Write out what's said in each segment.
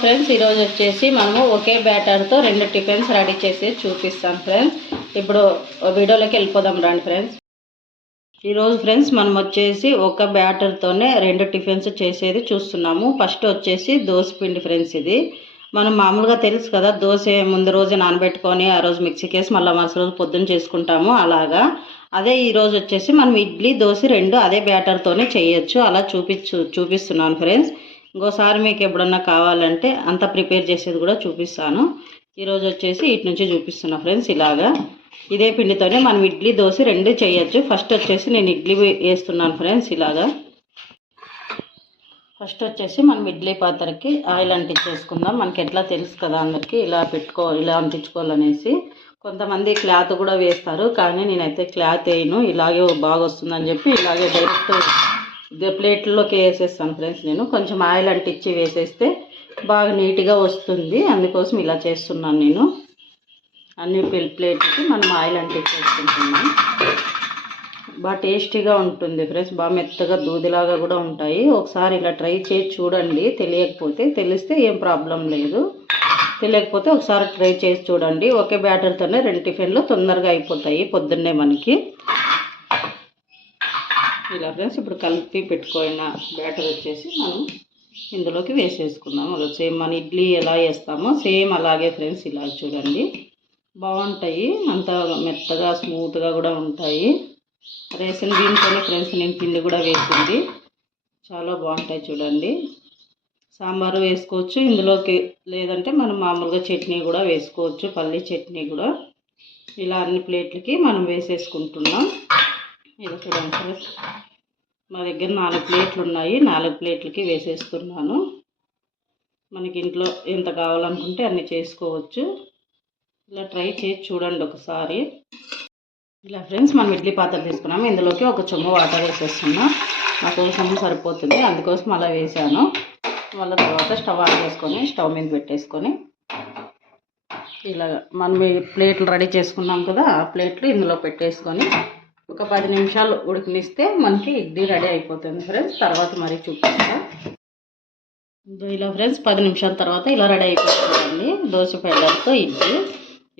Friends ఈరోజు వచ్చేసి మనము ఒకే బ్యాటర్తో రెండు టిఫిన్స్ రెడీ చేసి చూపిస్తాను ఫ్రెండ్స్ ఇప్పుడు వీడియోలోకి వెళ్ళిపోదాం రండి ఫ్రెండ్స్ ఈరోజు ఫ్రెండ్స్ మనం వచ్చేసి ఒక బ్యాటర్తోనే రెండు టిఫిన్స్ చేసేది చూస్తున్నాము. ఫస్ట్ వచ్చేసి దోశ పిండి ఫ్రెండ్స్ ఇది. మనం మామూలుగా తెలుసు కదా దోశ ముందు రోజు నానబెట్టుకొని ఆ రోజు మిక్సీకి వేసి మళ్ళీ మరుసటి రోజు పొద్దున్న చేసుకుంటాము అలాగా. అదే ఈరోజు వచ్చేసి మనం ఇడ్లీ దోశ రెండు అదే బ్యాటర్తోనే చేయొచ్చు. అలా చూపించు చూపిస్తున్నాను ఫ్రెండ్స్ ఇంకోసారి మీకు ఎప్పుడన్నా కావాలంటే అంత ప్రిపేర్ చేసేది కూడా చూపిస్తాను. ఈరోజు వచ్చేసి ఇటు నుంచి చూపిస్తున్నా ఫ్రెండ్స్ ఇలాగా. ఇదే పిండితోనే మనం ఇడ్లీ దోశ రెండు చేయొచ్చు. ఫస్ట్ వచ్చేసి నేను ఇడ్లీ వేస్తున్నాను ఫ్రెండ్స్ ఇలాగా. ఫస్ట్ వచ్చేసి మనం ఇడ్లీ పాత్రకి ఆయిల్ అంటించేసుకుందాం. మనకి ఎట్లా తెలుసు కదా అందరికీ ఇలా పెట్టుకో ఇలా అంటించుకోవాలనేసి. కొంతమంది క్లాత్ కూడా వేస్తారు. కానీ నేనైతే క్లాత్ వేయను. ఇలాగే బాగా వస్తుందని చెప్పి ఇలాగే డైరెక్ట్ ప్లేట్లోకి వేసేస్తాను ఫ్రెండ్స్ నేను. కొంచెం ఆయిల్ అంటించి వేసేస్తే బాగా నీట్గా వస్తుంది. అందుకోసం ఇలా చేస్తున్నాను నేను. అన్ని ప్లేట్కి మనం ఆయిల్ అంటించేసుకుంటున్నాం. బాగా టేస్టీగా ఉంటుంది ఫ్రెండ్స్. బాగా మెత్తగా దూదిలాగా కూడా ఉంటాయి. ఒకసారి ఇలా ట్రై చేసి చూడండి. తెలియకపోతే తెలిస్తే ఏం ప్రాబ్లం లేదు. తెలియకపోతే ఒకసారి ట్రై చేసి చూడండి. ఒకే బ్యాటర్తోనే రెండు టిఫిన్లు తొందరగా అయిపోతాయి పొద్దున్నే మనకి. ఇలా ఫ్రెండ్స్ ఇప్పుడు కలిపి పెట్టుకున్న బ్యాటర్ వచ్చేసి మనం ఇందులోకి వేసేసుకుందాం. అలా సేమ్ మన ఇడ్లీ ఎలా వేస్తామో సేమ్ అలాగే ఫ్రెండ్స్ ఇలా చూడండి. బాగుంటాయి. అంత మెత్తగా స్మూత్గా కూడా ఉంటాయి. రేషన్ బియ్యంతోనే ఫ్రెండ్స్ నేను పిండి కూడా వేసింది. చాలా బాగుంటాయి చూడండి. సాంబారు వేసుకోవచ్చు. ఇందులోకి లేదంటే మనం మామూలుగా చట్నీ కూడా వేసుకోవచ్చు. పల్లి చట్నీ కూడా. ఇలా అన్ని ప్లేట్లకి మనం వేసేసుకుంటున్నాం. ఇది చూడండి ఫ్రెండ్స్ మా దగ్గర నాలుగు ప్లేట్లు ఉన్నాయి. నాలుగు ప్లేట్లకి వేసేస్తున్నాను. మనకి ఇంట్లో ఎంత కావాలనుకుంటే అన్నీ చేసుకోవచ్చు. ఇలా ట్రై చేసి చూడండి ఒకసారి. ఇలా ఫ్రెండ్స్ మనం ఇడ్లీ పాత్ర తీసుకున్నాము. ఇందులోకి ఒక చొమ్ము వాటర్ వేసేస్తున్నా. నా కోసం సరిపోతుంది. అందుకోసం అలా వేసాను. మళ్ళీ తర్వాత స్టవ్ ఆన్ చేసుకొని స్టవ్ మీద పెట్టేసుకొని ఇలా మనం ఈ ప్లేట్లు రెడీ చేసుకున్నాం కదా ఆ ప్లేట్లు ఇందులో పెట్టేసుకొని ఒక పది నిమిషాలు ఉడికినిస్తే మనకి ఇడ్లీ రెడీ అయిపోతుంది ఫ్రెండ్స్. తర్వాత మరీ చూపిస్తాను ఇలా ఫ్రెండ్స్ పది నిమిషాల తర్వాత ఇలా రెడీ అయిపోతుందండి. దోశ పెళ్ళతో ఇడ్లీ.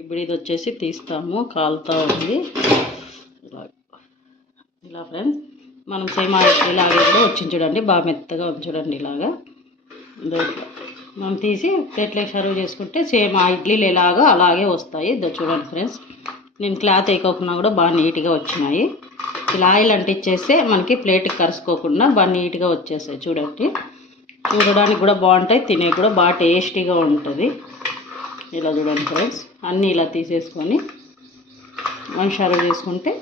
ఇప్పుడు ఇది వచ్చేసి తీస్తాము. కాలుతూ ఉంది. ఇలా ఇలా ఫ్రెండ్స్ మనం సేమ్ ఇలాగే కూడా వచ్చి చూడండి. బాగా మెత్తగా ఉంది చూడండి ఇలాగా. మనం తీసి ప్లేట్లో సర్వ్ చేసుకుంటే సేమ్ ఆ ఇడ్లీలు ఎలాగో అలాగే వస్తాయి. చూడండి ఫ్రెండ్స్. నేను క్లాత్ వేయకోకుండా కూడా బాగా నీట్గా వచ్చినాయి. ఇలా ఆయిల్ అంటించేస్తే మనకి ప్లేట్కి కరుసుకోకుండా బాగా నీట్గా వచ్చేసాయి చూడండి. చూడడానికి కూడా బాగుంటాయి తినే కూడా బాగా టేస్టీగా ఉంటుంది. ఇలా చూడండి ఫ్రెండ్స్ అన్నీ ఇలా తీసేసుకొని మనం సర్వ్ చేసుకుంటే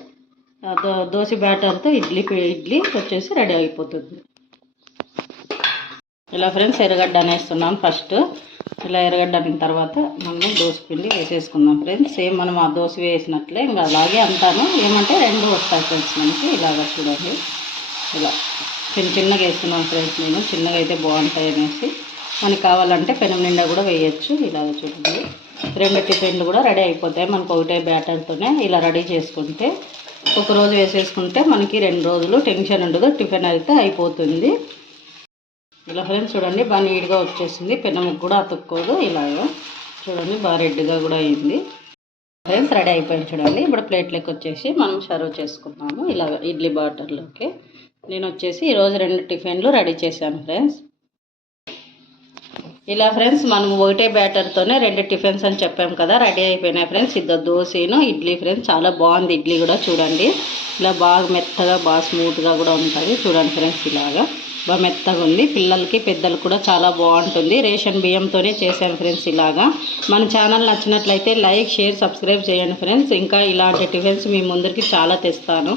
దో దోశ బ్యాటర్తో ఇడ్లీ ఇడ్లీ వచ్చేసి రెడీ అయిపోతుంది. ఇలా ఫ్రెండ్స్ ఎర్రగడ్డ అనేస్తున్నాం ఫస్ట్. ఇలా ఎర్రగడ్డ తర్వాత మనం దోశ పిండి వేసేసుకుందాం ఫ్రెండ్స్. సేమ్ మనం ఆ దోశ వేసినట్లే ఇంకా అలాగే అంటాను. ఏమంటే రెండు వస్తాయి ఫ్రెండ్స్ మనకి. ఇలాగ చూడండి. ఇలా చిన్న చిన్నగా వేస్తున్నాం ఫ్రెండ్స్ నేను. చిన్నగా అయితే బాగుంటాయి అనేసి. మనకి కావాలంటే పెనం నిండా కూడా వేయచ్చు. ఇలాగ చూడండి. రెండు టిఫిన్లు కూడా రెడీ అయిపోతాయి. మనకు ఒకటే బ్యాటర్తోనే ఇలా రెడీ చేసుకుంటే ఒక రోజు వేసేసుకుంటే మనకి రెండు రోజులు టెన్షన్ ఉండదు. టిఫిన్ అయితే అయిపోతుంది. ఇలా ఫ్రెండ్స్ చూడండి బాగా నీట్గా వచ్చేసింది. పెనముకు కూడా అతుక్కోదు ఇలాగా. చూడండి బాగా రెడ్గా కూడా అయింది. ఫ్రెండ్స్ రెడీ అయిపోయింది చూడండి. ఇప్పుడు ప్లేట్లోకి వచ్చేసి మనం సర్వ్ చేసుకున్నాము ఇలా ఇడ్లీ బాటర్లోకి. నేను వచ్చేసి ఈరోజు రెండు టిఫిన్లు రెడీ చేశాను ఫ్రెండ్స్. ఇలా ఫ్రెండ్స్ మనం ఒకటే బ్యాటర్తోనే రెండు టిఫిన్స్ అని చెప్పాం కదా రెడీ అయిపోయినాయి ఫ్రెండ్స్. ఇద్దరు దోశను ఇడ్లీ ఫ్రెండ్స్. చాలా బాగుంది ఇడ్లీ కూడా చూడండి. ఇలా బాగా మెత్తగా బాగా స్మూత్గా కూడా ఉంటుంది చూడండి ఫ్రెండ్స్ ఇలాగా. బాగా మెత్తగా ఉంది. పిల్లలకి పెద్దలు కూడా చాలా బాగుంటుంది. రేషన్ బియ్యంతోనే చేశాను ఫ్రెండ్స్ ఇలాగా. మన ఛానల్ నచ్చినట్లయితే లైక్ షేర్ సబ్స్క్రైబ్ చేయండి ఫ్రెండ్స్. ఇంకా ఇలాంటి టిఫిన్స్ మీ ముందరికి చాలా తెస్తాను.